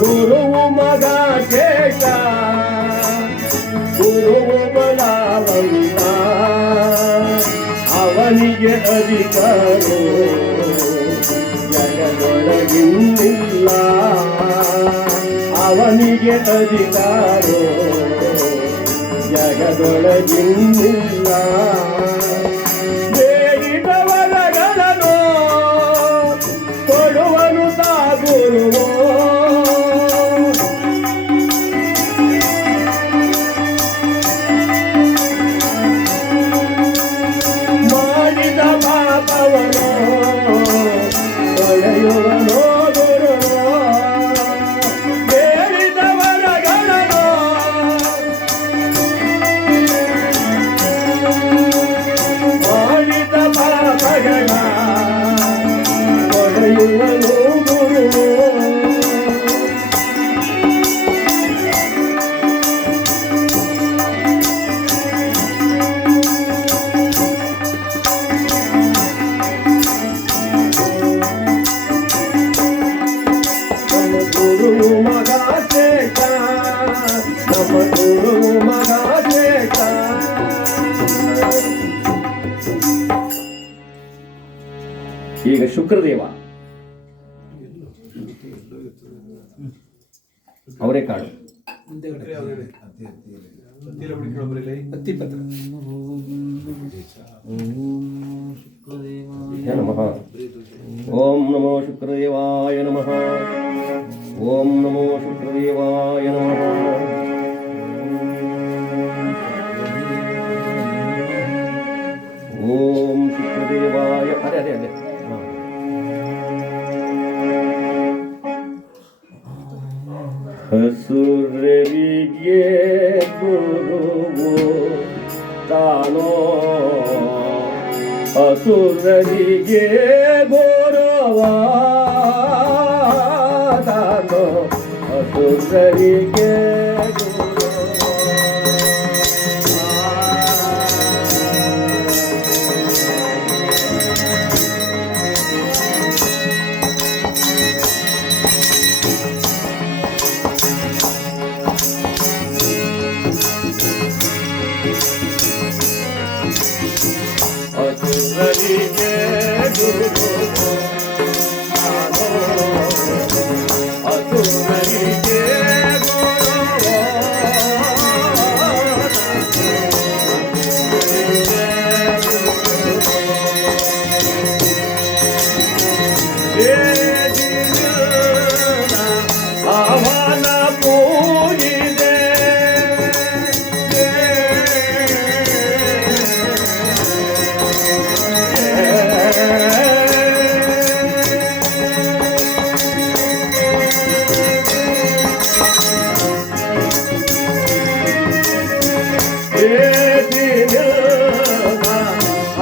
ಗುರುವು ಮಗ ಶೇಷ ಗುರುವು ಬಲವಂತ ಅವನಿಗೆ ಅಧಿಕಾರೋ ಜಗದೊಳಗಿನ್ನಿಲ್ಲ ಅವನಿಗೆ ಅಧಿಕಾರೋ ಜಗದೊಳಗಿನ್ನಿಲ್ಲ ಬೇಡಿದವರಗಳನ್ನು ಕೊಡುವನು ತಾ ಗುರುವೋ ಮಾಡಿದ ಪಾಪವನು ತೊಳೆಯುವನೋ ಗುರುವೋ ಬೇಡಿದವರಗಳನ್ನು ಮಾಡಿದ ಪಾಪಗಳ ತೊಳೆಯುವನೋ ಗುರುವೋ ಗುರು ಮಗ ಶೇಷ ನಮ್ಮ ಗುರು ಮಗ ಶೇಷ ಈಗ ಶುಕ್ರದೇವ ಅವರೇ ಕಾಡು ನಮಃ ಓಂ ನಮೋ ಶುಕ್ರದೇವಾಯ ನಮಃ ಓಂ ನಮೋ ಶುಕ್ರದೇವಾಯ ನಮಃ ಓಂ ಶುಕ್ರದೇವಾಯ ಅರೆ ಅರೆ ಅರೆ ಹಸುರರಿಗೆ ಗುರುವು ತಾನೋ ಹಸುರರಿಗೆ ಗುರುವ ತಾನೋ ಹಸುರರಿಗೆ ಹಸುರರಿಗೆ ಗುರು ಹಸುರರಿಗೆ ಅವನ ಪೂಜಿದೆ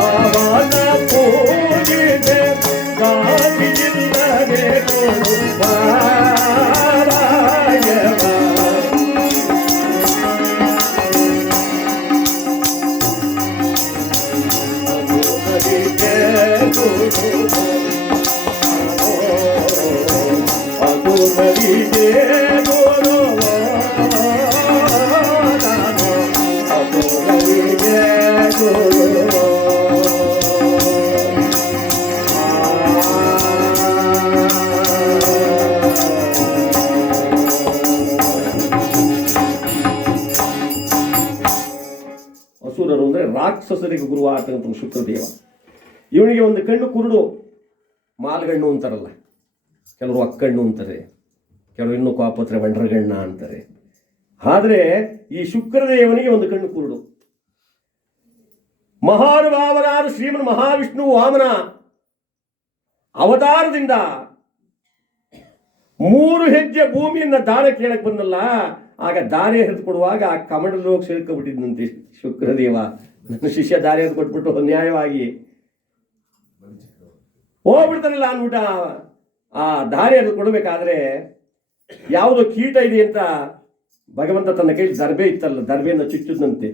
ಅವನ ಪೂಜಿದೆ ಗಾದಿಯಿಲ್ಲದೆ ಅದುರಿಗೆ ಗುರುವ ಅದುರಿಗೆ ಗುರುವ ಅಸುರರು ಅಂದರೆ ರಾಕ್ಷಸರಿಗೆ ಗುರುವಾತಂತ ಶುಕ್ರದೇವ. ಇವನಿಗೆ ಒಂದು ಕಣ್ಣು ಕುರುಡು, ಮಾಲ್ಗಣ್ಣು ಅಂತಾರಲ್ಲ, ಕೆಲವರು ಅಕ್ಕಣ್ಣು ಅಂತಾರೆ, ಕೆಲವರು ಇನ್ನೂ ಕಾಪತ್ರೆ ಬಂಡ್ರಗಣ್ಣ ಅಂತಾರೆ. ಆದರೆ ಈ ಶುಕ್ರದೇವನಿಗೆ ಒಂದು ಕಣ್ಣು ಕುರುಡು. ಮಹಾನುಭಾವನಾದ ಶ್ರೀಮನ್ ಮಹಾವಿಷ್ಣು ವಾಮನ ಅವತಾರದಿಂದ 3 ಹೆಜ್ಜೆ ಭೂಮಿಯನ್ನ ದಾನ ಕೇಳಕ್ ಬಂದಲ್ಲ, ಆಗ ದಾರಿ ಹರಿದು ಕೊಡುವಾಗ ಆ ಕಮಂಡಲ್ಲಿ ಹೋಗಿ ಸೇರ್ಕೊಬಿಟ್ಟಿದ್ದಂತೆ ಶುಕ್ರದೇವ. ನನ್ನ ಶಿಷ್ಯ ದಾರಿ ಹರಿದು ಕೊಟ್ಬಿಟ್ಟು ನ್ಯಾಯವಾಗಿ ಹೋಗ್ಬಿಡ್ತಾನಲ್ಲ ಅಂದ್ಬಿಟ್ಟ. ಆ ದಾರಿ ಹರಿದು ಕೊಡಬೇಕಾದ್ರೆ ಯಾವುದೋ ಕೀಟ ಇದೆ ಅಂತ ಭಗವಂತ ತನ್ನ ಕೈಲಿ ದರ್ಬೆ ಇತ್ತಲ್ಲ, ದರ್ಬೆಯನ್ನು ಚುಚ್ಚಿದಂತೆ.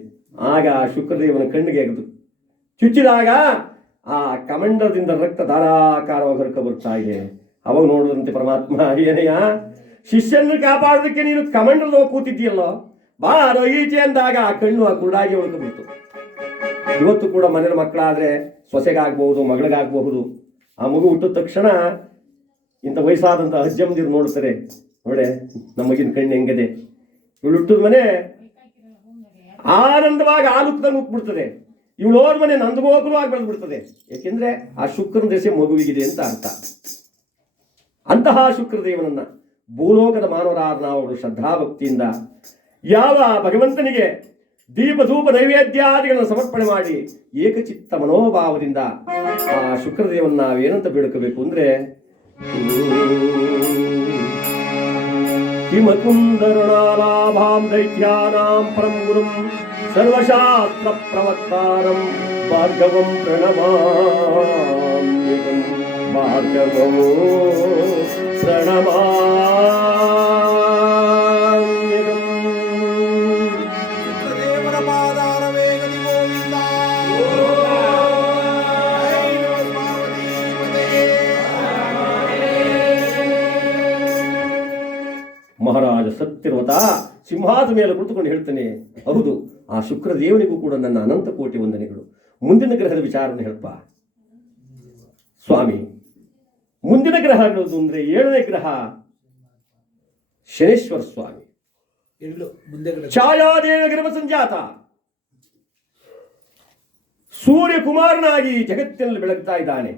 ಆಗ ಶುಕ್ರದೇವನ ಕಣ್ಣಿಗೆ ಅಗದು ಚುಚ್ಚಿದಾಗ ಆ ಕಮಂಡದಿಂದ ರಕ್ತ ಧಾರಾಕಾರವಾಗಿ ಹೊರಕ ಬರ್ತಾ ಇದೆ. ಅವಾಗ ನೋಡಿದಂತೆ ಪರಮಾತ್ಮ, ಏನಯ್ಯ ಶಿಷ್ಯನ್ನು ಕಾಪಾಡೋದಕ್ಕೆ ನೀನು ಕಮಾಂಡರ್ ಹೋಗಿ ಕೂತಿದ್ದೀಯಲ್ಲೋ, ಬಾರೋ ಈಚೆ ಅಂದಾಗ ಆ ಕಣ್ಣು ಆ ಕುರುಡಾಗಿ ಉಳ್ಕೊಂಡ್ಬಿಡ್ತು. ಇವತ್ತು ಕೂಡ ಮನೆಯ ಮಕ್ಕಳಾದ್ರೆ ಸೊಸೆಗಾಗಬಹುದು, ಮಗಳಿಗಾಗಬಹುದು, ಆ ಮಗು ಹುಟ್ಟಿದ ತಕ್ಷಣ ಇಂಥ ವಯಸ್ಸಾದಂಥ ಅಜ್ಜಮ್ಮದಿರು ನೋಡ್ತಾರೆ, ನೋಡೆ ನಮಗಿನ ಕಣ್ಣು ಹೆಂಗಿದೆ, ಇವಳು ಹುಟ್ಟಿದ ಮನೆ ಆನಂದವಾಗಿ ಹಾಲುಕ್ದಂಗೆ ಉಕ್ಬಿಡ್ತದೆ, ಇವಳೋರ್ ಮನೆ ನಂದಗೋಕುಲವಾಗಿ ಬೆಳೆದ್ಬಿಡ್ತದೆ. ಯಾಕೆಂದ್ರೆ ಆ ಶುಕ್ರನ ದಶೆ ಮಗುವಿಗಿದೆ ಅಂತ ಅರ್ಥ. ಅಂತಹ ಶುಕ್ರದೇವನನ್ನ ಭೂಲೋಕದ ಮಾನವರಾದ ನಾವು ಶ್ರದ್ಧಾಭಕ್ತಿಯಿಂದ ಯಾವ ಭಗವಂತನಿಗೆ ದೀಪ ಧೂಪ ನೈವೇದ್ಯಾದಿಗಳನ್ನು ಸಮರ್ಪಣೆ ಮಾಡಿ ಏಕಚಿತ್ತ ಮನೋಭಾವದಿಂದ ಆ ಶುಕ್ರದೇವನ ನಾವೇನಂತ ಬೇಡ್ಕೋಬೇಕು ಅಂದ್ರೆ, ಹಿಮಕುಂದರುಣಾಲಾಭಾಂ ದೈತ್ಯಾನಾಂ ಪರಂ ಗುರುಂ ಸರ್ವಶಾಸ್ತ್ರ ಪ್ರವಕ್ತಾರಂ ಭಾರ್ಗವಂ ಪ್ರಣಮಾಮ್ಯಹಂ ಭಾರ್ಗವಂ ಪ್ರಣಮಾಮ್ಯಹಂ. ದೇವರ ಪಾದಾರ ವೇಗದಿ ಗೋವಿಂದ ಮಹಾರಾಜ ಸತ್ಯರ್ವತ ಸಿಂಹಾಸನ ಮೇಲೆ ಕುಳಿತುಕೊಂಡು ಹೇಳ್ತಾನೆ, ಹೌದು ಆ ಶುಕ್ರ ದೇವನಿಗೂ ಕೂಡ ನನ್ನ ಅನಂತ ಕೋಟಿ ವಂದನೆಗಳು. ಮುಂದಿನ ಗ್ರಹದ ವಿಚಾರವನ್ನು ಹೇಳಪ್ಪ ಸ್ವಾಮಿ. ಮುಂದಿನ ಗ್ರಹ ಅನ್ನೋದು ಅಂದ್ರೆ 7ನೇ ಗ್ರಹ ಶನೇಶ್ವರ ಸ್ವಾಮಿ. ಛಾಯಾದೇವ ಗರ್ಭ ಸಂಜಾತ ಸೂರ್ಯ ಕುಮಾರನಾಗಿ ಜಗತ್ತಿನಲ್ಲಿ ಬೆಳಗ್ತಾ ಇದ್ದಾನೆ.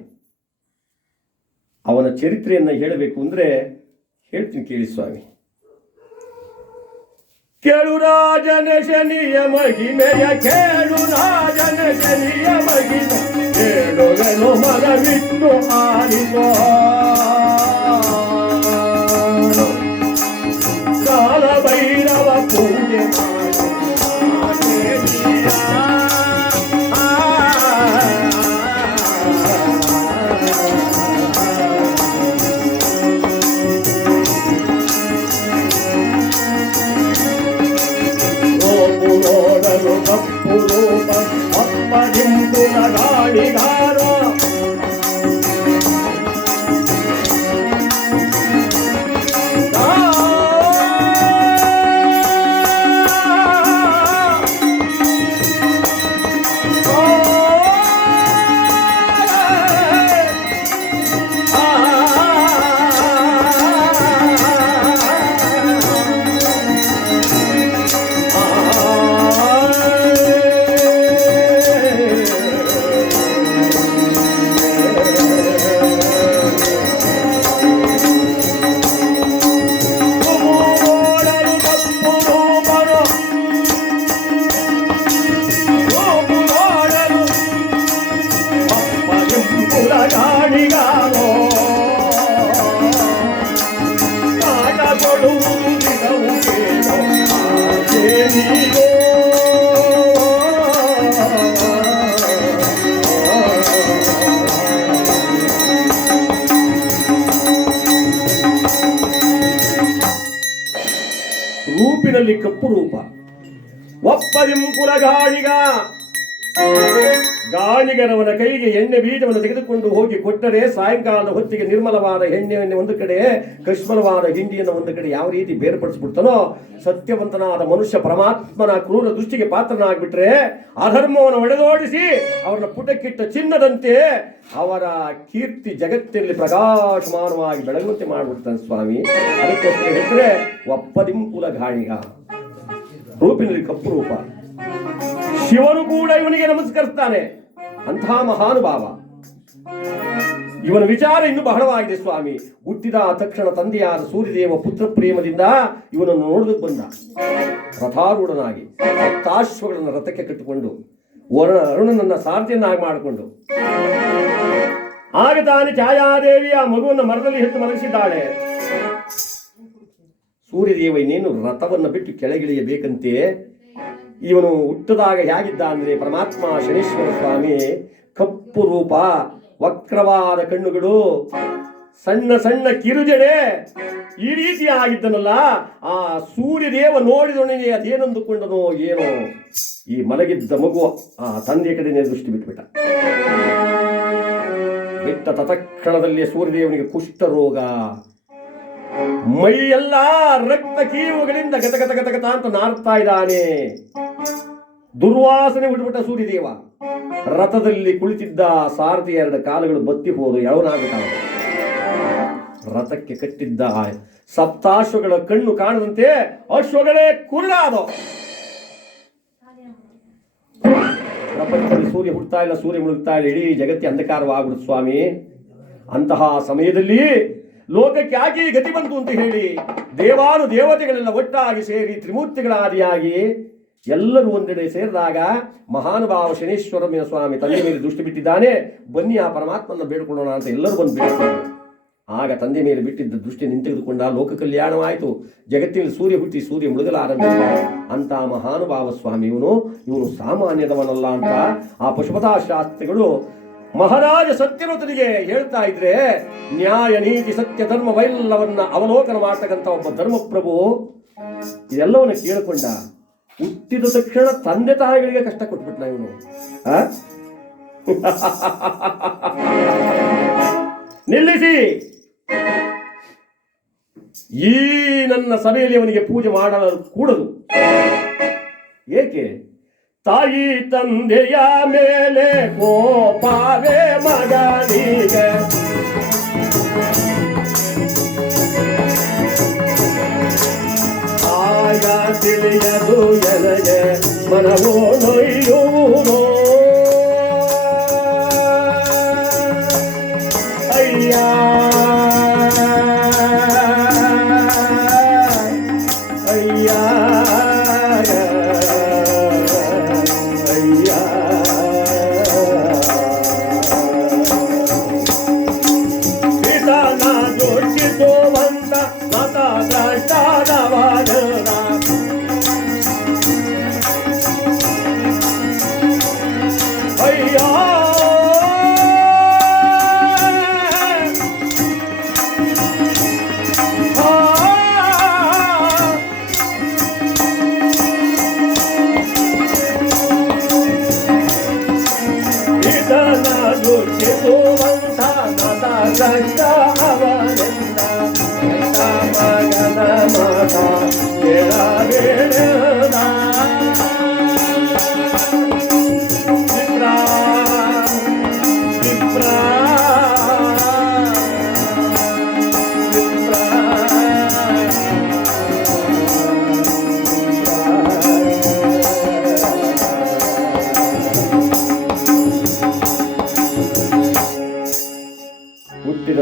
ಅವನ ಚರಿತ್ರೆಯನ್ನ ಹೇಳಬೇಕು ಅಂದ್ರೆ ಹೇಳ್ತೀನಿ ಕೇಳಿ ಸ್ವಾಮಿ. ಕೇಳು ರಾಜನ ಶನಿಯ ಮಹಿಮೆಯ, ಕೇಳು ರಾಜನ ಶನಿಯ ಮಹಿಮೆ, ಕೇಳುವೆನು ಮನವಿಟ್ಟು ಆಲಿಸೋ ಕಾಲ ಭೈರವ ಪೂಜೆ ಕಪ್ಪು ರೂಪ ಅಪ್ಪದಿಂಬುಲ ಗಾಳಿಗಾರ ರೂಪಿನಲ್ಲಿ ಕಪ್ಪು ರೂಪ, ಒಪ್ಪದಿಂಕುಲ ಗಾಣಿಗ. ಗಾಣಿಗರವನ ಕೈಗೆ ಎಣ್ಣೆ ಬೀಜವನ್ನು ತೆಗೆದುಕೊಂಡು ಹೋಗಿ ಕೊಟ್ಟರೆ ಸಾಯಂಕಾಲದ ಹೊತ್ತಿಗೆ ನಿರ್ಮಲವಾದ ಎಣ್ಣೆಯನ್ನು ಒಂದು ಕಡೆ, ಕಶ್ಮಲವಾದ ಹಿಂಡಿಯನ್ನು ಒಂದು ಕಡೆ ಯಾವ ರೀತಿ ಬೇರ್ಪಡಿಸ್ಬಿಡ್ತಾನೋ, ಸತ್ಯವಂತನಾದ ಮನುಷ್ಯ ಪರಮಾತ್ಮನ ಕ್ರೂರ ದೃಷ್ಟಿಗೆ ಪಾತ್ರನಾಗ್ಬಿಟ್ರೆ ಅಧರ್ಮವನ್ನು ಒಡೆದೋಡಿಸಿ ಅವರನ್ನ ಪುಟಕ್ಕಿಟ್ಟ ಚಿನ್ನದಂತೆ ಅವರ ಕೀರ್ತಿ ಜಗತ್ತಿನಲ್ಲಿ ಪ್ರಕಾಶಮಾನವಾಗಿ ಬೆಳಗುವಂತೆ ಮಾಡಿಬಿಡ್ತಾನೆ ಸ್ವಾಮಿ. ಅದಕ್ಕೋಸ್ಕರ ಹೇಳಿದ್ರೆ ಒಪ್ಪದಿಂಕುಲ ಗಾಣಿಗ, ರೂಪಿನಲ್ಲಿ ಕಪ್ಪು ರೂಪ. ಶಿವನು ಕೂಡ ಇವನಿಗೆ ನಮಸ್ಕರಿಸ್ತಾನೆ. ಅಂತಹ ಮಹಾನುಭಾವ. ಇವನ ವಿಚಾರ ಇನ್ನು ಬಹಳವಾಗಿದೆ ಸ್ವಾಮಿ. ಹುಟ್ಟಿದ ತಕ್ಷಣ ತಂದೆಯಾದ ಸೂರ್ಯದೇವ ಪುತ್ರ ಪ್ರೇಮದಿಂದ ಇವನನ್ನು ನೋಡೋದಕ್ಕೆ ಬಂದ. ರಥಾರೂಢನಾಗಿ ಸಪ್ತಾಶ್ವಗಳನ್ನು ರಥಕ್ಕೆ ಕಟ್ಟಿಕೊಂಡು ಅರುಣನನ್ನ ಸಾರಥಿಯನ್ನಾಗಿ ಮಾಡಿಕೊಂಡು ಆಗ ತಾನೇ ಛಾಯಾದೇವಿ ಆ ಮಗುವನ್ನು ಮರದಲ್ಲಿ ಎತ್ತು ಮಲಗಿಸಿದ್ದಾಳೆ. ಸೂರ್ಯದೇವ ಇನ್ನೇನು ರಥವನ್ನು ಬಿಟ್ಟು ಕೆಳಗಿಳಿಯಬೇಕಂತೆ. ಇವನು ಹುಟ್ಟದಾಗ ಹೇಗಿದ್ದ ಅಂದ್ರೆ ಪರಮಾತ್ಮ ಶನೇಶ್ವರ ಸ್ವಾಮಿ ಕಪ್ಪು ರೂಪ, ವಕ್ರವಾದ ಕಣ್ಣುಗಳು, ಸಣ್ಣ ಸಣ್ಣ ಕಿರುಜಡೆ, ಈ ರೀತಿ ಆಗಿದ್ದನಲ್ಲ. ಆ ಸೂರ್ಯದೇವ ನೋಡಿದೊಡನೆ ಅದೇನಂದುಕೊಂಡನೋ ಏನೋ, ಈ ಮಲಗಿದ್ದ ಮಗು ಆ ತಂದೆಯ ಕಡೆನೇ ದೃಷ್ಟಿ ಬಿಟ್ಟ ತತ್ಕ್ಷಣದಲ್ಲಿ ಸೂರ್ಯದೇವನಿಗೆ ಕುಷ್ಠರೋಗ ಮೈಯೆಲ್ಲ ರಕ್ತ ಕೀವುಗಳಿಂದ ಗತಗತ ಗತಗತ ಅಂತ ನಾರ್ತಾ ಇದ್ದಾನೆ. ದುರ್ವಾಸನೆ ಬಿಟ್ಬಿಟ್ಟ ಸೂರ್ಯದೇವ. ರಥದಲ್ಲಿ ಕುಳಿತಿದ್ದ ಸಾರಥಿ 2 ಕಾಲುಗಳು ಬತ್ತಿ ಹೋದು ಯಾವನಾಗುತ್ತಾನೆ. ರಥಕ್ಕೆ ಕಟ್ಟಿದ್ದ ಸಪ್ತಾಶ್ವಗಳ ಕಣ್ಣು ಕಾಣದಂತೆ ಅಶ್ವಗಳೇ ಕುರುಡಾದವು. ಪ್ರಪಂಚದಲ್ಲಿ ಸೂರ್ಯ ಹುಡ್ತಾ ಇಲ್ಲ, ಸೂರ್ಯ ಮುಳುಗ್ತಾ ಇಲ್ಲ, ಇಡೀ ಜಗತ್ತಿ ಅಂಧಕಾರವಾಗ್ಬಿಡುತ್ತೆ ಸ್ವಾಮಿ. ಅಂತಹ ಸಮಯದಲ್ಲಿ ಲೋಕಕ್ಕೆ ಯಾಕೆ ಗತಿ ಬಂತು ಅಂತ ಹೇಳಿ ದೇವಾನು ದೇವತೆಗಳೆಲ್ಲ ಒಟ್ಟಾಗಿ ಸೇರಿ ತ್ರಿಮೂರ್ತಿಗಳಾದಿಯಾಗಿ ಎಲ್ಲರೂ ಒಂದೆಡೆ ಸೇರಿದಾಗ ಮಹಾನುಭಾವ ಶನೇಶ್ವರಮ್ಯ ಸ್ವಾಮಿ ತಂದೆ ಮೇಲೆ ದೃಷ್ಟಿ ಬಿಟ್ಟಿದ್ದಾನೆ. ಬನ್ನಿ ಆ ಪರಮಾತ್ಮನ ಬೇಡ್ಕೊಳ್ಳೋಣ ಅಂತ ಎಲ್ಲರೂ ಬಂದು ಬೇಡ್ಕೊಂಡ್ರು. ಆಗ ತಂದೆ ಮೇಲೆ ಬಿಟ್ಟಿದ್ದ ದೃಷ್ಟಿ ನಿಂತೆಗೆದುಕೊಂಡ ಲೋಕ ಕಲ್ಯಾಣವಾಯಿತು. ಜಗತ್ತಿನಲ್ಲಿ ಸೂರ್ಯ ಹುಟ್ಟಿ ಸೂರ್ಯ ಮುಳುಗಲಾರಂಭಿಸಿದ ಅಂತ ಮಹಾನುಭಾವ ಸ್ವಾಮಿ ಇವನು ಸಾಮಾನ್ಯದವನಲ್ಲ ಅಂತ ಆ ಪಶುಪತಾಶಾಸ್ತ್ರಿಗಳು ಮಹಾರಾಜ ಸತ್ಯವ್ರತನಿಗೆ ಹೇಳ್ತಾ ಇದ್ರೆ, ನ್ಯಾಯ ನೀತಿ ಸತ್ಯ ಧರ್ಮವೆಲ್ಲವನ್ನ ಅವಲೋಕನ ಮಾಡ್ತಕ್ಕಂಥ ಒಬ್ಬ ಧರ್ಮಪ್ರಭು ಇದೆಲ್ಲವನ್ನ ಕೇಳಿಕೊಂಡ. ಹುಟ್ಟಿದ ತಕ್ಷಣ ತಂದೆ ತಾಯಿಗಳಿಗೆ ಕಷ್ಟ ಕೊಟ್ಬಿಟ್ನ ಇವನು. ನಿಲ್ಲಿಸಿ, ಈ ನನ್ನ ಸಭೆಯಲ್ಲಿ ಅವನಿಗೆ ಪೂಜೆ ಮಾಡಲು ಕೂಡದು. ಏಕೆ? ತಾಯಿ ತಂದೆಯ ಮೇಲೆ ಕೋಪವೇ ಮಗನಿಗೆ, ಆಗ ತಿಳಿಯದು ಎನಗೆ ಮನವೋ ನೊಯ್ಯುವುದು. ಅಯ್ಯ ಅಯ್ಯ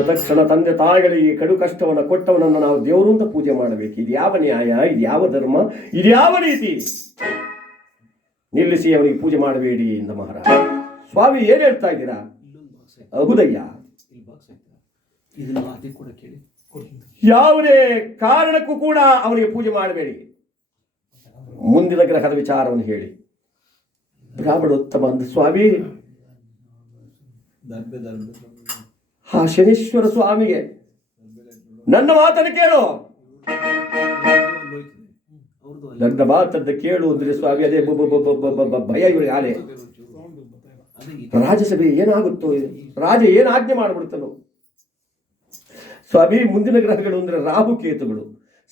ತಕ್ಷಣ ತಂದೆ ತಾಯಿಗಳಿಗೆ ಕಡು ಕಷ್ಟವನ್ನು ಕೊಟ್ಟವನನ್ನು ನಾವು ದೇವರು ಅಂತ ಪೂಜೆ ಮಾಡಬೇಕು. ಇದು ಯಾವ ನ್ಯಾಯ? ಇದು ಯಾವ ಧರ್ಮ? ಇದು ಯಾವ ರೀತಿ? ನಿಲ್ಲಿಸಿ ಅವನಿಗೆ ಪೂಜೆ ಮಾಡಬೇಡಿ ಎಂದ ಮಹಾರಾಜ. ಸ್ವಾಮಿ ಏನ್ ಹೇಳ್ತಾ ಇದ್ದೀರಾ? ಹೌದಯ್ಯ, ಯಾವುದೇ ಕಾರಣಕ್ಕೂ ಕೂಡ ಅವನಿಗೆ ಪೂಜೆ ಮಾಡಬೇಡಿ. ಮುಂದಿನ ಗ್ರಹದ ವಿಚಾರವನ್ನು ಹೇಳಿ. ಬ್ರಾಹ್ಮಣೋತ್ತಮ ಅಂದ ಸ್ವಾಮಿ, ಆ ಶನೀಶ್ವರ ಸ್ವಾಮಿಗೆ ನನ್ನ ಮಾತನ್ನು ಕೇಳು, ನನ್ನ ಮಾತನ್ನು ಕೇಳು ಅಂದ್ರೆ ಸ್ವಾಮಿ ಅದೇ ಭಯ ಇವರಿಗೆ. ಆಲೆ ರಾಜಸಭೆ ಏನಾಗುತ್ತೋ, ರಾಜ ಏನ್ ಆಜ್ಞೆ ಮಾಡಿಬಿಡ್ತಾನೋ ಸ್ವಾಮಿ. ಮುಂದಿನ ಗ್ರಹಗಳು ಅಂದ್ರೆ ರಾಹುಕೇತುಗಳು,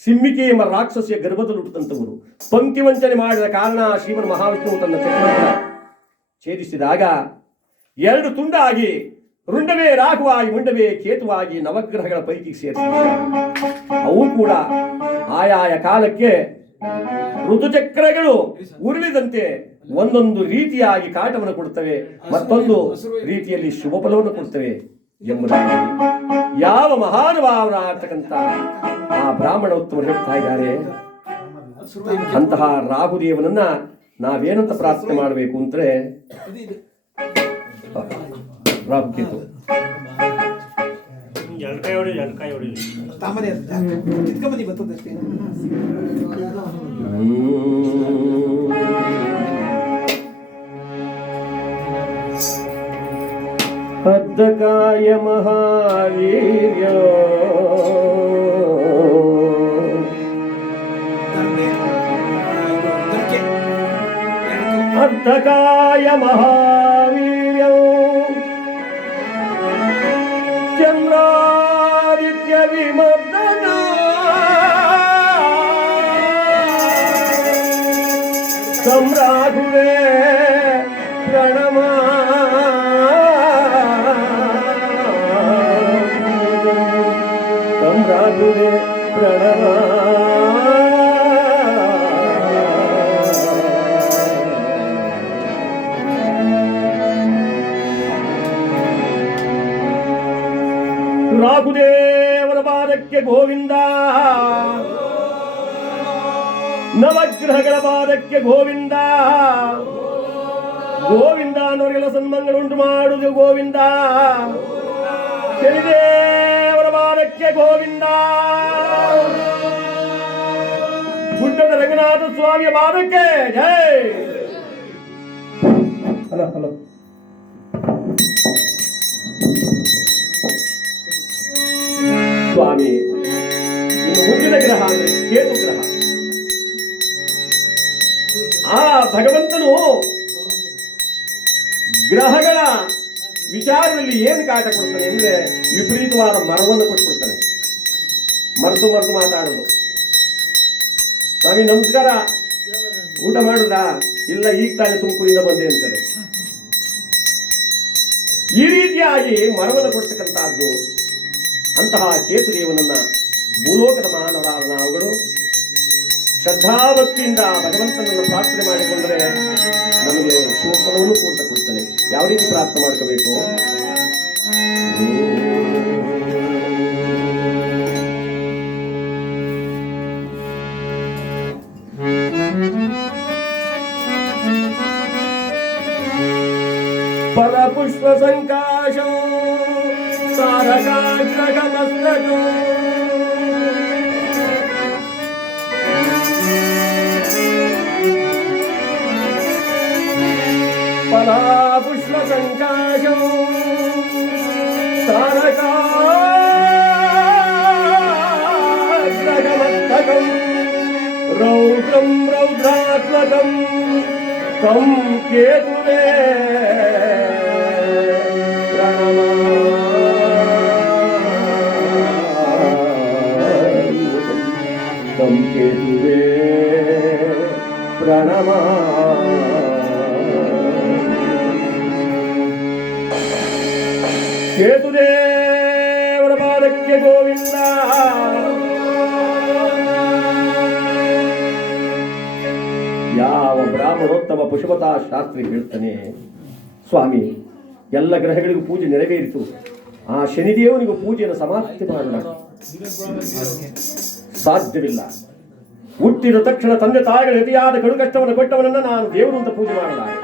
ಸಿಮ್ಮಿಕೆ ಎಂಬ ರಾಕ್ಷಸಿಯ ಗರ್ಭದಲ್ಲಿ ಹುಟ್ಟುತ್ತಂತವರು. ಪಂಕ್ತಿ ವಂಚನೆ ಮಾಡಿದ ಕಾರಣ ಶ್ರೀಮನ್ ಮಹಾವಿಷ್ಣುವು ತನ್ನ ಚಕ್ರವನ್ನು ಛೇದಿಸಿದಾಗ 2 ತುಂಡಾಗಿ ರುಂಡವೇ ರಾಹುವಾಗಿ ಮುಂಡವೇ ಕೇತುವಾಗಿ ನವಗ್ರಹಗಳ ಪೈಕಿ ಸೇರಿಸಿದ್ದಾರೆ. ಅವು ಕೂಡ ಆಯಾಯ ಕಾಲಕ್ಕೆ ಋತುಚಕ್ರಗಳು ಉರುಳಿದಂತೆ ಒಂದೊಂದು ರೀತಿಯಾಗಿ ಕಾಟವನ್ನು ಕೊಡುತ್ತವೆ, ಮತ್ತೊಂದು ರೀತಿಯಲ್ಲಿ ಶುಭ ಫಲವನ್ನು ಕೊಡುತ್ತವೆ ಎಂಬುದಾಗಿ ಯಾವ ಮಹಾನುಭಾವನಾಗಿರ್ತಕ್ಕಂಥ ಆ ಬ್ರಾಹ್ಮಣ ಉತ್ತಮ ಹೇಳ್ತಾ ಇದ್ದಾರೆ. ಅಂತಹ ರಾಹುದೇವನನ್ನ ನಾವೇನಂತ ಪ್ರಾರ್ಥನೆ ಮಾಡಬೇಕು ಅಂದ್ರೆ, ರಾಹುಕೇತು ಅರ್ಧಕಾಯ ಮಹಾವೀರ್ಯ ಅರ್ಧಕಾಯ ಮಹಾವೀರ್ಯ ಚಂದ್ರಾದಿತ್ಯ ವಿಮರ್ದನ ಸಮ್ರಾಟುವೆ ಪ್ರಣಮ ಸಮ್ರಾಟುವೆ ಪ್ರಣಮ ರಾಘುದೇವರ ಪಾದಕ್ಕೆ ಗೋವಿಂದ, ನವಗ್ರಹಗಳ ಪಾದಕ್ಕೆ ಗೋವಿಂದ, ಗೋವಿಂದ ಅನ್ನೋರಿಗೆಲ್ಲ ಸನ್ಮಾನಗಳುಂಟು ಮಾಡುವುದು ಗೋವಿಂದ, ಶನಿದೇವರ ಪಾದಕ್ಕೆ ಗೋವಿಂದ, ಗುಡ್ಡದ ರಂಗನಾಥ ಸ್ವಾಮಿಯ ಪಾದಕ್ಕೆ ಜೈ. ಹಲೋ ಹಲೋ ಸ್ವಾಮಿ, ಇನ್ನು ಮುಂದಿನ ಗ್ರಹ ಅಂದ್ರೆ ಕೇತು ಗ್ರಹ. ಆ ಭಗವಂತನು ಗ್ರಹಗಳ ವಿಚಾರದಲ್ಲಿ ಏನು ಕಾಟ ಕೊಡ್ತಾನೆ ಅಂದ್ರೆ ವಿಪರೀತವಾದ ಮರವನ್ನು ಕೊಟ್ಬಿಡ್ತಾನೆ. ಮರೆತು ಮಾತಾಡೋದು. ಸ್ವಾಮಿ ನಮಸ್ಕಾರ, ಊಟ ಮಾಡುದಾ? ಇಲ್ಲ, ಈಗ ತಾನೇ ತುಮಕೂರಿಂದ ಬಂದೆ ಅಂತಾರೆ. ಈ ರೀತಿಯಾಗಿ ಮರವನ್ನು ಕೊಡ್ತಕ್ಕಂತಹದ್ದು. ಅಂತಹ ಕೇತುದೇವನನ್ನ ಭೂಲೋಕದ ಮಾನವರಾದ ನಾವುಗಳು ಶ್ರದ್ಧಾಭಕ್ತಿಯಿಂದ ಭಗವಂತನನ್ನು ಪ್ರಾರ್ಥನೆ ಮಾಡಿಕೊಂಡ್ರೆ ನಮಗೆ ಶುಭಫಲವನ್ನು ಕೂಡ ಕೊಡ್ತಾನೆ. ಯಾವ ರೀತಿ ಪ್ರಾರ್ಥನೆ ಮಾಡ್ಕೋಬೇಕು? ಫಲಪುಷ್ಪ ಸಂಕಾಶೋ ತಾರಕಾಗ್ರಗಮಸ್ತಕೋ ಫಲಪುಷ್ಪ ಸಂಕಾಶೋ ತಾರಕಾಗ್ರಗಮಸ್ತಕಂ ರೌದ್ರಂ ರೌದ್ರಾತ್ಮಕಂ ತಂ ಕೇತುವೇ ಪ್ರಣಮ. ತಂ ಕೇತುವೇ ಪ್ರಣಮ. ಕೇತುದೇವರ ಪಾದಕ್ಕೆ ಗೋವಿಂದ. ಯಾವ ಬ್ರಾಹ್ಮಣೋತ್ತಮ ಪಶುಪತಾ ಶಾಸ್ತ್ರಿ ಹೇಳ್ತಾನೆ, ಸ್ವಾಮಿ ಎಲ್ಲ ಗ್ರಹಗಳಿಗೂ ಪೂಜೆ ನೆರವೇರಿತು, ಆ ಶನಿದೇವನಿಗೂ ಪೂಜೆಯನ್ನು ಸಮಾಪ್ತಿ ಮಾಡೋಣ. ಸಾಧ್ಯವಿಲ್ಲ. ಹುಟ್ಟಿದ ತಕ್ಷಣ ತಂದೆ ತಾಯಿಗಳ ಅತಿಯಾದ ಕಡು ಕಷ್ಟವನ್ನು ಕೊಟ್ಟವನನ್ನ ನಾನು ದೇವರು ಅಂತ ಪೂಜೆ ಮಾಡಲಾರೆ.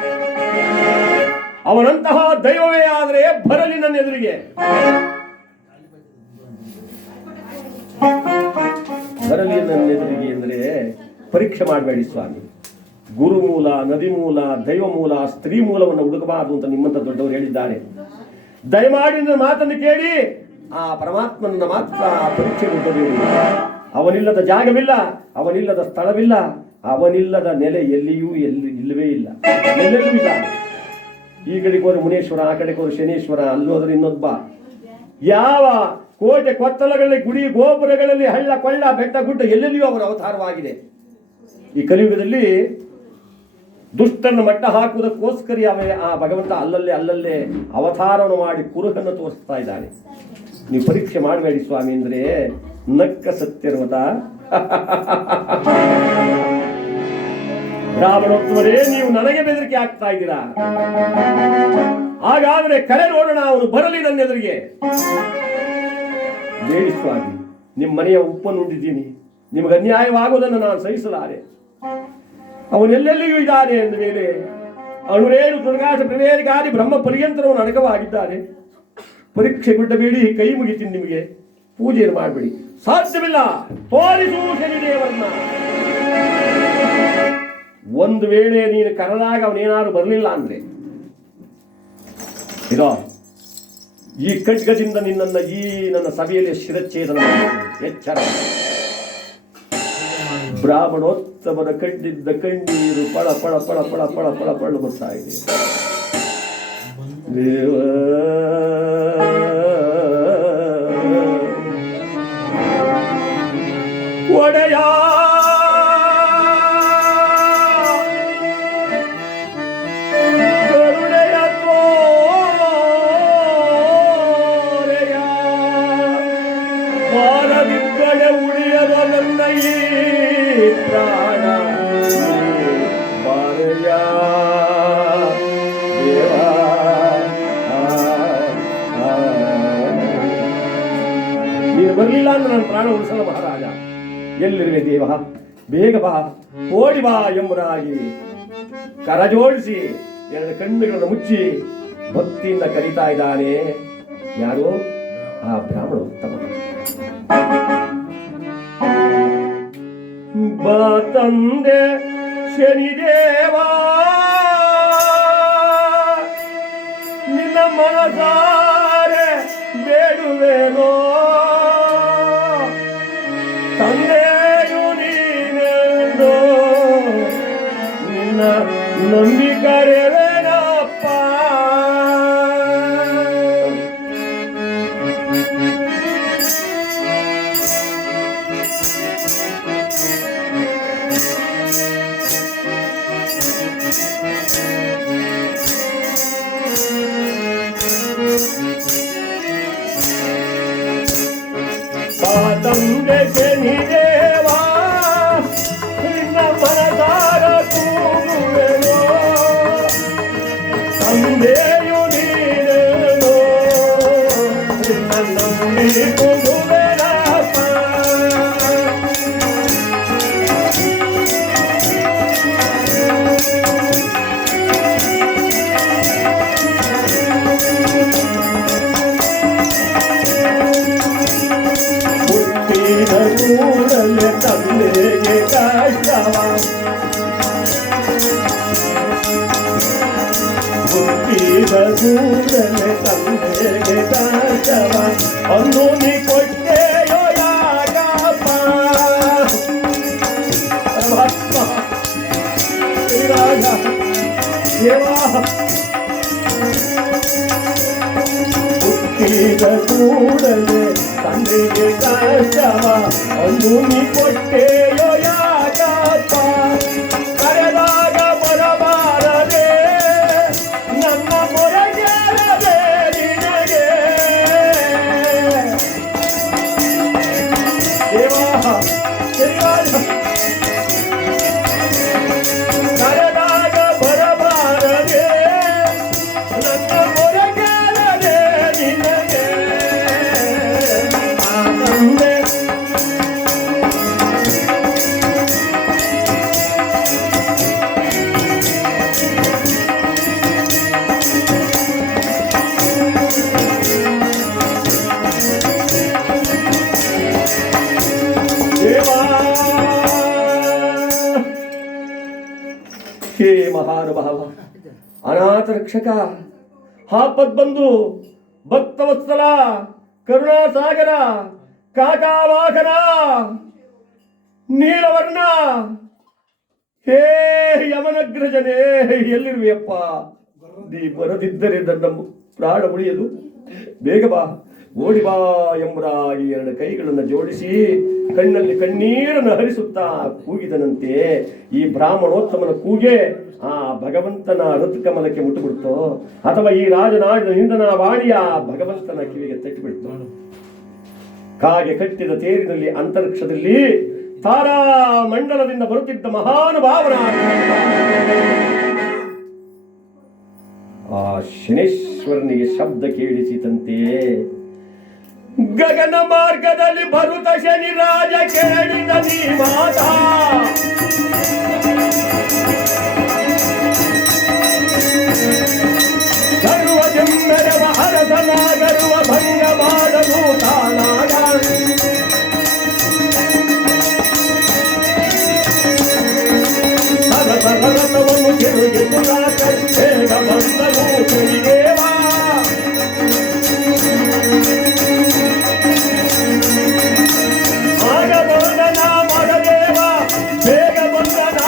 ಅವನಂತಹ ದೈವವೇ ಆದರೆ ಬರಲಿ ನನ್ನ ಎದುರಿಗೆ. ಬರಲಿ ನನ್ನ ಎದುರಿಗೆ ಅಂದರೆ ಪರೀಕ್ಷೆ ಮಾಡಬೇಡಿ ಸ್ವಾಮಿ. ಗುರುಮೂಲ, ನದಿಮೂಲ, ದೈವಮೂಲ, ಸ್ತ್ರೀ ಮೂಲವನ್ನು ಹುಡುಕಬಾರದು ಅಂತ ನಿಮ್ಮಂತ ದೊಡ್ಡವರು ಹೇಳಿದ್ದಾರೆ. ದಯಮಾಡಿ ನನ್ನ ಮಾತನ್ನು ಕೇಳಿ ಆ ಪರಮಾತ್ಮನನ್ನ ಮಾತ್ರ ಪರೀಕ್ಷೆ ಹುಡುಕಬೇಡಿ. ಅವನಿಲ್ಲದ ಜಾಗವಿಲ್ಲ, ಅವನಿಲ್ಲದ ಸ್ಥಳವಿಲ್ಲ, ಅವನಿಲ್ಲದ ನೆಲೆ ಎಲ್ಲಿಯೂ ಇಲ್ಲವೇ ಇಲ್ಲ. ಎಲ್ಲೆಲ್ಲೂ ಇದ್ದಾನೆ. ಈ ಕಡೆಗೆ ಹೋದ್ರೆ ಮುನೇಶ್ವರ, ಆ ಕಡೆಗೆ ಹೋದ್ರೆ ಶನೇಶ್ವರ, ಅಲ್ಲೋದ್ರೆ ಇನ್ನೊಬ್ಬ. ಯಾವ ಕೋಟೆ ಕೊತ್ತಲಗಳಲ್ಲಿ, ಗುಡಿ ಗೋಪುರಗಳಲ್ಲಿ, ಹಳ್ಳ ಕೊಳ್ಳ, ಬೆಟ್ಟ ಗುಡ್ಡ ಎಲ್ಲೆಲ್ಲಿಯೂ ಅವನ ಅವತಾರವಾಗಿದೆ. ಈ ಕಲಿಯುಗದಲ್ಲಿ ದುಷ್ಟನ್ನು ಮಟ್ಟ ಹಾಕುವುದಕ್ಕೋಸ್ಕರ ಆ ಭಗವಂತ ಅಲ್ಲಲ್ಲೇ ಅವತಾರವನ್ನು ಮಾಡಿ ಕುರುಹನ್ನು ತೋರಿಸ್ತಾ ಇದ್ದಾನೆ. ನೀವು ಪರೀಕ್ಷೆ ಮಾಡಬೇಡಿ ಸ್ವಾಮಿ ಅಂದ್ರೆ ನಕ್ಕ ಸತ್ಯರ್ವತ. ರಾವಣೋತ್ತಮರೇ, ನೀವು ನನಗೆ ಬೆದರಿಕೆ ಆಗ್ತಾ ಇದ್ದೀರಾ? ಹಾಗಾದ್ರೆ ಕರೆ ನೋಡೋಣ, ಅವನು ಬರಲಿ ನನ್ನ ಎದುರಿಗೆ. ಬೇಡಿ ಸ್ವಾಮಿ, ನಿಮ್ಮ ಮನೆಯ ಉಪ್ಪನ್ನು ಉಂಡಿದ್ದೀನಿ, ನಿಮಗೆ ಅನ್ಯಾಯವಾಗುವುದನ್ನು ನಾನು ಸಹಿಸಲಾರೆ. ಅವನೆಲ್ಲೆಲ್ಲಿಯೂ ಇದ್ದಾನೆ ಅಂದ ಮೇಲೆ ಅಣುರೇಣು ದುರ್ಗಾಶ ಪ್ರವೇರಿಗಾದಿ ಬ್ರಹ್ಮ ಪರ್ಯಂತರವನ್ನು ಅಡಕವಾಗಿದ್ದಾನೆ. ಪರೀಕ್ಷೆ ಬಿಡಬೇಡಿ, ಕೈ ಮುಗಿತೀನಿ ನಿಮಗೆ. ಪೂಜೆಯನ್ನು ಮಾಡಬೇಡಿ. ಸಾಧ್ಯವಿಲ್ಲ. ತೋರಿಸು ಶನಿದೇವರನ್ನ. ಒಂದು ವೇಳೆ ನೀನು ಕರೆದಾಗ ಅವನೇನಾದ್ರು ಬರಲಿಲ್ಲ ಅಂದ್ರೆ ಇದೋ ಈ ಖಡ್ಗದಿಂದ ನಿನ್ನನ್ನು ಈ ನನ್ನ ಸಭೆಯಲ್ಲಿ ಶಿರಚ್ಛೇದನ ಎಚ್ಚರ. ಬ್ರಾಹ್ಮಣೋತ್ತಮನ ಕಂಡಿದ್ದ ಕಣ್ಣೀರು ಪಳ ಪಳ ಪಳ ಪಳ ಪಳ ಪಳ ಪಳ್ಳು ಬರ್ತಾ ಇದೆ. ದೇವ ಒಡೆಯ ಈ ಪ್ರಾಣ ಬಾರಯ್ಯ ದೇವಾ. ನೀನು ಬರಲಿಲ್ಲ ಅಂದ್ರೆ ನನ್ನ ಪ್ರಾಣ ಉಳಿಸಲ್ಲ ಮಹಾರಾಜ. ಎಲ್ಲಿರುವೆ ದೇವ, ಬೇಗ ಬಾ, ಓಡಿ ಬಾ ಎಂಬುದಾಗಿ ಕರ ಜೋಡಿಸಿ ಎರಡು ಕಣ್ಣುಗಳನ್ನು ಮುಚ್ಚಿ ಭಕ್ತಿಯಿಂದ ಕರೀತಾ ಇದ್ದಾನೆ. ಯಾರು? ಆ ಬ್ರಾಹ್ಮಣ ಉತ್ತಮ. ಬಾ ತಂದೆ ಶನಿದೇವ, ನಿನ್ನ ಮನಸಾರೆ ಬೇಡುವೆನೋ. ತಂದೆಯು ನೀನೆಂದು ನಿನ್ನ ನಂಬಿಕರೆವೇನಪ್ಪ. ತಂದೆ ಶನಿದೇವ, ನಿನ್ನ ಮನಸಾರ ಕೂಗುವೆನೋ. ತಂದೆಯು ನೀನೇನೋ ನಿನ್ನ ನಂಬಿ ಕೂಗುವೆನಪ್ಪ. ಕೂಡಲೇ ತಂದೆಗೆ ಕಷ್ಟವ, ಹುಟ್ಟಿದ ಕೂಡಲೇ ತಂದೆಗೆ ಕಷ್ಟವ, ಅಂದು ನೀ ಕೊಟ್ಟೆಯೋ ಯಾಕಪ್ಪ. ಪರಮಾತ್ಮ ಶ್ರೀರಾಜ ದೇವಾ, ಹುಟ್ಟಿದ ಕೂಡಲೇ ತಂದೆಗೆ ಕಷ್ಟವ, ಅಂದು ನೀ ಕೊಟ್ಟೆಯೋ ಯಾಕಪ್ಪ. ಕರೆದಾಗ ಬರಬಾರದೆ ನನ್ನ ಮೊರೆಗೆರದೆ ನಿನಗೆ. ದೇವಾ ಶ್ರೀರಾಜ, ಕರೆದಾಗ ಬರಬಾರದೆ ನನ್ನ ಮೊರೆಗೆರದೆ ನಿನಗೆ. ಹೇ ಮಹಾನುಭಾವ, ಅನಾಥ ರಕ್ಷಕ, ಆಪದ್ಬಂಧು, ಭಕ್ತವತ್ಸಲ, ಕರುಣಾಸಾಗರ, ಕಾಕಾವಾಹನ, ನೀಲವರ್ಣ, ಹೇ ಯಮನಗ್ರಜನೇ, ಎಲ್ಲಿರುವೆಯಪ್ಪ? ನೀ ಬರದಿದ್ದರೆ ನನ್ನ ಪ್ರಾಣ ಉಳಿಯದು. ಬೇಗ ಬಾ, ಓಡಿ ಬಾ ಎಂಬುದಾಗಿ ಎರಡು ಕೈಗಳನ್ನು ಜೋಡಿಸಿ ಕಣ್ಣಲ್ಲಿ ಕಣ್ಣೀರನ್ನು ಹರಿಸುತ್ತಾ ಕೂಗಿದನಂತೆ. ಈ ಬ್ರಾಹ್ಮಣೋತ್ತಮನ ಕೂಗೆ ಆ ಭಗವಂತನ ಋತುಕಮಲಕ್ಕೆ ಮುಟ್ಟುಬಿಡ್ತು, ಅಥವಾ ಈ ರಾಜನಾಡಿನ ನಿಂದನ ವಾಣಿಯ ಭಗವಂತನ ಕಿವಿಗೆ ತಟ್ಟಿಬಿಡ್ತು. ಕಾಗೆ ಕಟ್ಟಿದ ತೇರಿನಲ್ಲಿ ಅಂತರಿಕ್ಷದಲ್ಲಿ ತಾರಾ ಮಂಡಲದಿಂದ ಬರುತ್ತಿದ್ದ ಮಹಾನುಭಾವನ ಆ ಶನೇಶ್ವರನಿಗೆ ಶಬ್ದ ಕೇಳಿಸಿತಂತೆ. ಗಗನ ಮಾರ್ಗದಲ್ಲಿ ಬರುತ್ತ ಶನಿ ರಾಜ ಕೇಳಿದ ನೀ ಮಾತಾ, ಸರ್ವ ಜನ್ಮರವ ಹರಸನಾಗರುವ ಭಂಗ ಮಾಡಲು ತಾನಾಗ. ರಥವನ್ನು ತಿರುಗಿಸುತ್ತ ಬೇಗ ಬಂದನು ಶನಿದೇವ. ಆಗ ಬಂದನ ಮಗದೇವ, ಬೇಗ ಬಂದನ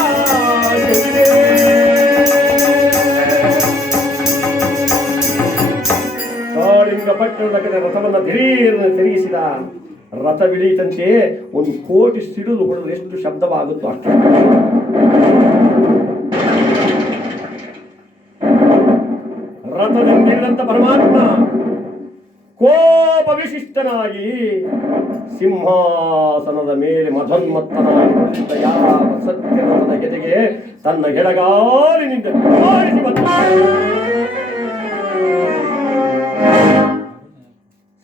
ಕಾಳಿಂಗ ಪಟ್ಟಣದ ಕಡೆ ರಥವನ್ನು ದಿಢೀರನ್ನು ತಿರುಗಿಸಿದ. ರಥವಿಳಿಯಿತಂತೆ ಒಂದು ಕೋಟಿ ಸಿಡಿಲು ಹೊಡೆದು ಎಷ್ಟು ಶಬ್ದವಾಗುತ್ತೋ ಅಷ್ಟು. ರಥದಿಂದಿಳಿದಂತ ಪರಮಾತ್ಮ ಕೋಪ ವಿಶಿಷ್ಟನಾಗಿ ಸಿಂಹಾಸನದ ಮೇಲೆ ಮಧೋನ್ಮತ್ತನಾಗಿ ಕುಳಿತ ಯಾವ ಸತ್ಯವಂತನ ಎದೆಗೆ ತನ್ನ ಎಡಗಾಲಿನಿಂದ ಮಾಡಿಸಿ ಬಂದ.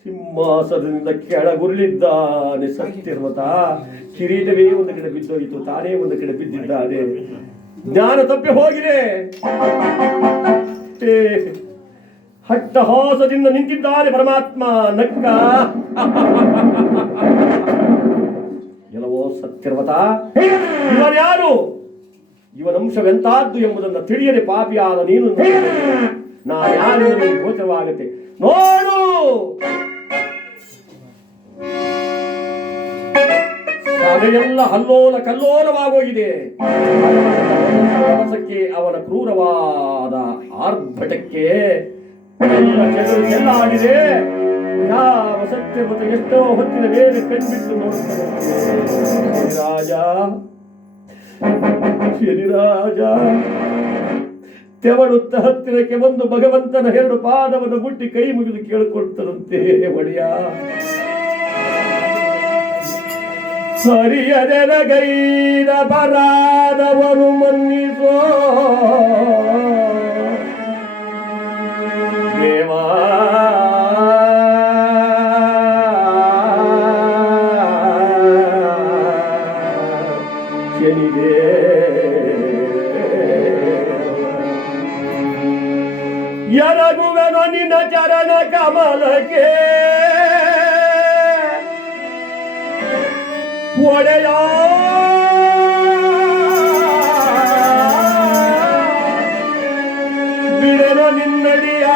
ಸಿಂಹಾಸನದಿಂದ ಕೆಳಗುರುಳಿದ್ದಾನೆ ಸತ್ಯರ್ವತ. ಕಿರೀಟವೇ ಒಂದು ಕಡೆ ಬಿದ್ದೋಯಿತು, ತಾನೇ ಒಂದು ಕಡೆ ಬಿದ್ದಿದ್ದಾನೆ. ಜ್ಞಾನ ತಪ್ಪಿ ಹೋಗಿದೆ. ಹಟ್ಟಹಾಸದಿಂದ ನಿಂತಿದ್ದಾನೆ ಪರಮಾತ್ಮ. ನಕ್ಕ ಎಲ್ಲವೋ ಸತ್ಯರ್ವತ, ಇವನ್ಯಾರು, ಇವನ ಅಂಶವೆಂತಾದ್ದು ಎಂಬುದನ್ನು ತಿಳಿಯದೆ ಪಾಪಿಯಾದ ನೀನು ನಾನು ಯಾರೆಂದು ಗೋಚರವಾಗುತ್ತೆ. ನೋಡು, ಸಭೆಯೆಲ್ಲ ಹಲ್ಲೋಲ ಕಲ್ಲೋಲವಾಗೋಗಿದೆ. ಅವನ ಕ್ರೂರವಾದ ಆರ್ಭಟಕ್ಕೆ ಚೆಲ್ಲಾಡಿದೆ. ಯಾವ ಸತ್ಯವತ ಎಷ್ಟೋ ಹೊತ್ತಿನ ಮೇಲೆ ಕಣ್ಬಿಟ್ಟು ನೋಡುತ್ತದೆ. ಶನಿರಾಜ ತೆವಳುತ್ತ ಹತ್ತಿರಕ್ಕೆ ಬಂದು ಭಗವಂತನ ಎರಡು ಪಾದವನ್ನು ಮುಟ್ಟಿ ಕೈ ಮುಗಿದು ಕೇಳಿಕೊಳ್ತರಂತೆ. ಒಡೆಯ, ಸರಿಯದೆನಗೈದ ಪರಾದವನು ಮನ್ನಿಸೋ ದೇವಾ. ಶನಿದೇ ಎರಗುವೆನು ನಿನ್ನ ಚರಣ ಕಮಲಕ್ಕೆ ಒಡೆಯ. ಬಿಡನು ನಿನ್ನಡಿಯ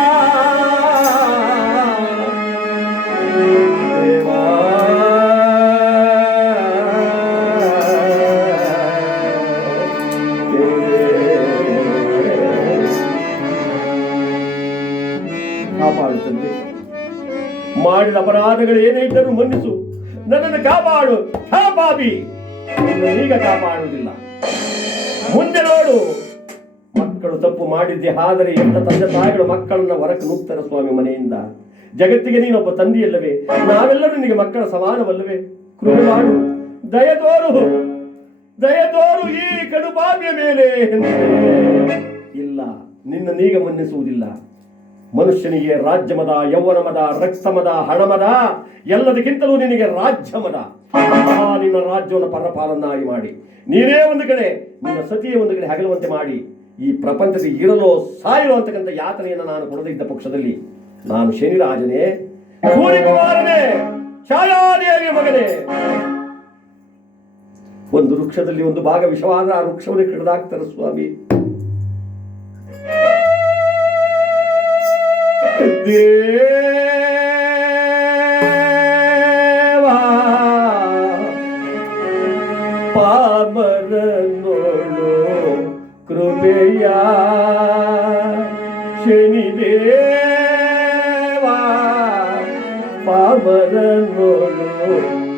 ದೇವಾ. ಕಾಪಾಡುತ್ತಂತೆ. ಮಾಡಿದ ಅಪರಾಧಗಳು ಏನೇ ಇದ್ದರೂ ಮನ್ನಿಸು, ನನ್ನನ್ನು ಕಾಪಾಡು. ಪಾಪಿ, ಈಗ ಕಾಪಾಡುವುದಿಲ್ಲ. ಮುಂದೆ ನೋಡು, ಮಕ್ಕಳು ತಪ್ಪು ಮಾಡಿದ್ದೆ. ಆದರೆ ಎಂತ ತಂದೆ ತಾಯಿಗಳು ಮಕ್ಕಳನ್ನ ಹೊರಕ್ಕೆ ನುಗ್ತಾರೆ ಸ್ವಾಮಿ ಮನೆಯಿಂದ. ಜಗತ್ತಿಗೆ ನೀನೊಬ್ಬ ತಂದೆಯಲ್ಲವೇ? ನಾವೆಲ್ಲರೂ ನಿನಗೆ ಮಕ್ಕಳ ಸಮಾನವಲ್ಲವೇ? ಕೃಪೆ ಮಾಡು, ದಯತೋರು ಈ ಕಡು ಪಾಪಿಯ ಮೇಲೆ. ಇಲ್ಲ, ನಿನ್ನ ನೀಗ ಮನ್ನಿಸುವುದಿಲ್ಲ. ಮನುಷ್ಯನಿಗೆ ರಾಜ್ಯಮದ, ಯೌವನಮದ, ರಕ್ತಮದ, ಹಣಮದ, ಎಲ್ಲದಕ್ಕಿಂತಲೂ ನಿನಗೆ ರಾಜ್ಯಮದ. ನಿನ್ನ ರಾಜ್ಯವನ್ನು ಪರಪಾಲನ್ನಾಗಿ ಮಾಡಿ, ನೀನೇ ಒಂದು ಕಡೆ ನಿನ್ನ ಸತಿಯೇ ಒಂದು ಕಡೆ ಹಗಲುವಂತೆ ಮಾಡಿ, ಈ ಪ್ರಪಂಚದಲ್ಲಿ ಇರಲೋ ಸಾಯಲೋ ಅಂತಕ್ಕಂಥ ಯಾತನೆಯನ್ನು ನಾನು ಕೊಡದಿದ್ದ ಪಕ್ಷದಲ್ಲಿ ನಾನು ಶನಿರಾಜನೇ, ಸೂರ್ಯಕುಮಾರನೇ, ಛಾಯಾದೇವಿಯ ಮಗನೇ. ಒಂದು ವೃಕ್ಷದಲ್ಲಿ ಒಂದು ಭಾಗ ವಿಷವಾದ ಆ ವೃಕ್ಷವನ್ನು ಕಡಿದಾಕ್ತಾರೆ ಸ್ವಾಮಿ. ದೇವಾ ಪಾಮರನೋಳು ಕೃಪೆಯ. ಶನಿದೇವಾ ಪಾಮರನೋಳು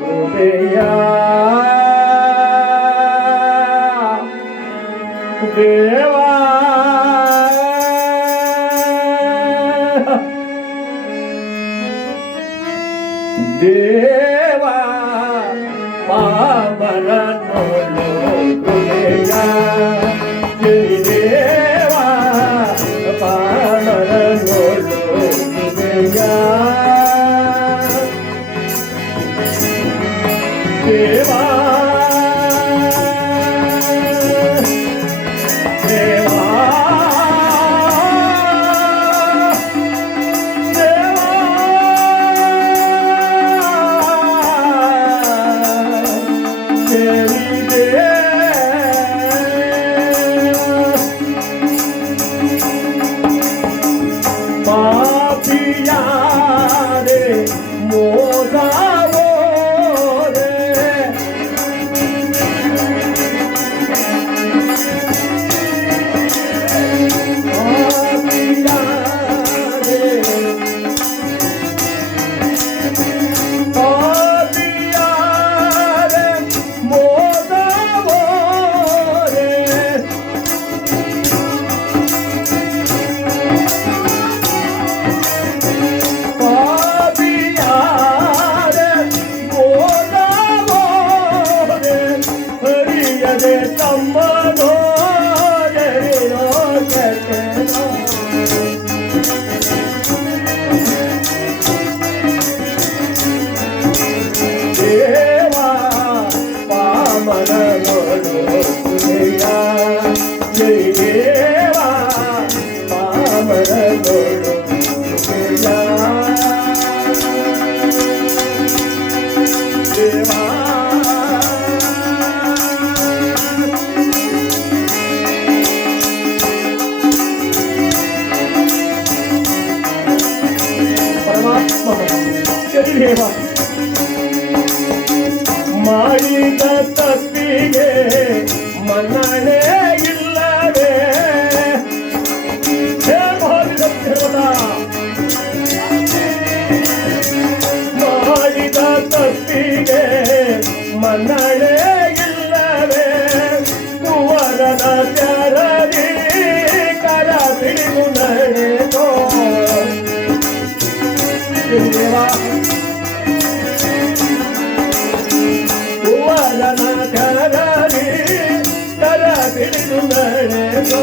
ಕೃಪೆಯ. ದೇವಾ ದೇವಾ ಪಾಮರನೋಳು ಕೃಪೆಯ. ದೇವಾ ಪಾಮರನೋಳು ಕೃಪೆಯ. ದೇವಾ ಅರೆ ತಮ್ಮನೋ ಜರಿನೋ ಕೆಟ್ಟನೋ ದೇವಾ ಪಾಮರನೋಡು ಜಯ ಜಯ ದೇವಾ ಪಾಮರನೋಡು ಜಯ ದೇವಾ ಪರಮಾತ್ಮ ಜಯ ದೇವಾ ಮಾಡಿದ ತಪ್ಪಿಗೆ ಮನ್ನಣೆ ಇಲ್ಲವೇ ಹೇ ಮಹಾವಿದ್ಯಾರ್ಥ ಮಾಡಿದ ತಪ್ಪಿಗೆ ಮನ್ನಣೆ ಇಲ್ಲವೇ ಕುವರನ ತೆರದಿ ಕರ ಬಿಡಿದು ನಡೆದೋ ದೇವಾ ಕುವರನ ತೆರದಿ ಕರ ಬಿಡಿದು ನಡೆದೋ